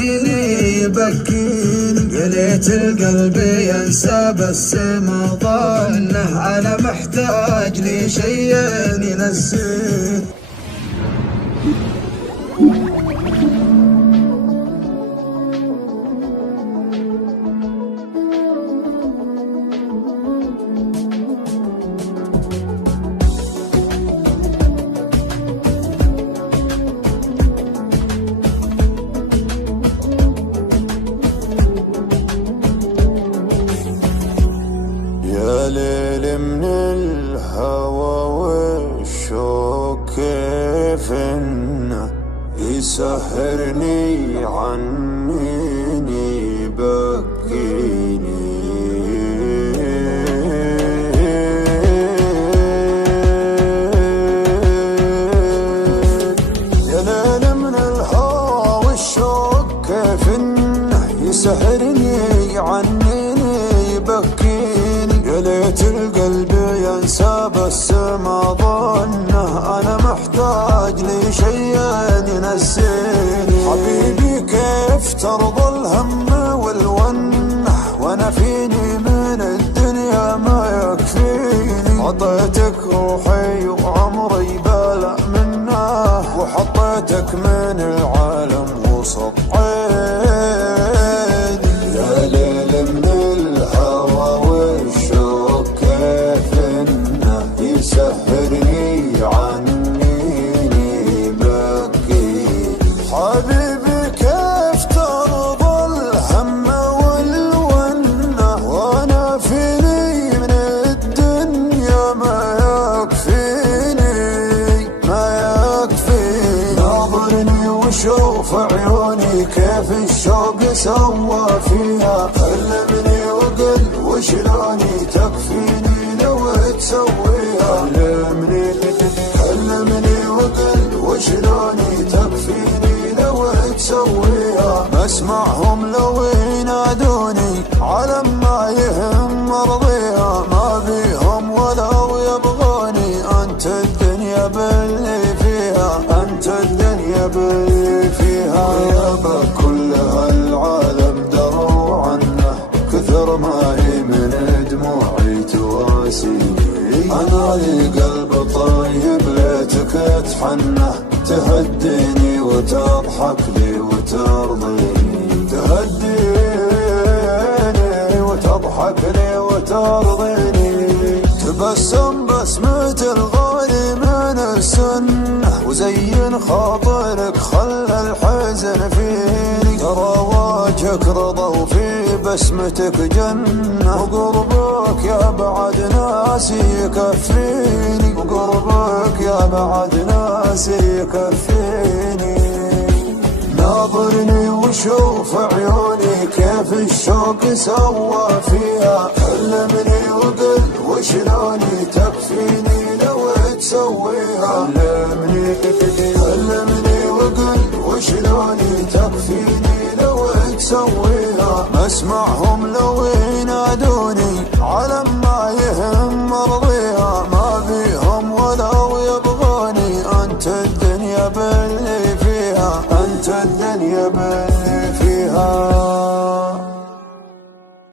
ينسيني يبكيني، يا ليت القلب ينسى بس ما ظنه انا محتاج لي شيء ينسيني. يا ليل من الهوى والشوق كيف انه يسهرني عنيني يبكيني. يا ليل من الهوى والشوق كيف انه يسهرني عنيني يبكيني، يا ليت القلب ينسى بس ما ظنه انا محتاج لي شيء ينسيني. حبيبي كيف ترضى الهم والونه وانا فيني من الدنيا ما يكفيني. عطيتك روحي وعمري بلا منه وحطيتك من العالم وسط عيني. يا ليل من الهوى والشوق كيف انه يسهرني عنيني يبكيني. حبيبي كيف ترضى الهم والونه وانا فيني من الدنيا ما يكفيني ما يكفيني. ناظرني وشوف عيوني كيف الشوق سوى فيها، كلمني وقل وشلوني تكفيني لو تسويها. كلمني وقل وشلوني تكفيني لو تسويها. مسمعهم لو ينادوني على ما يهم مرضيها، ما بيهم ولو يبغوني. انت الدنيا باللي فيها، انت الدنيا باللي فيها. يابا كل هالعالم دروا عنه كثر ما هي من دموعي تواسيني. انا لي قلب طيب ليتك تحنه، تهديني وتضحك لي وترضيني. تهديني وتضحك لي وترضيني. تبسم بسمة الغالي من السنة وزين خاطرك خلى الحزن فيني. ترى وجهك رضا وفي بسمتك جنة، وقربك يا بعد ناسي يكفيني. وقربك يا بعد ناسي يكفيني. ناظرني وشوف عيوني كيف الشوق سوى فيها، كلمني وقل وشلوني تكفيني لو تسويها. كلمني وقل وشلوني تكفيني لو تسويها. مسمعهم لو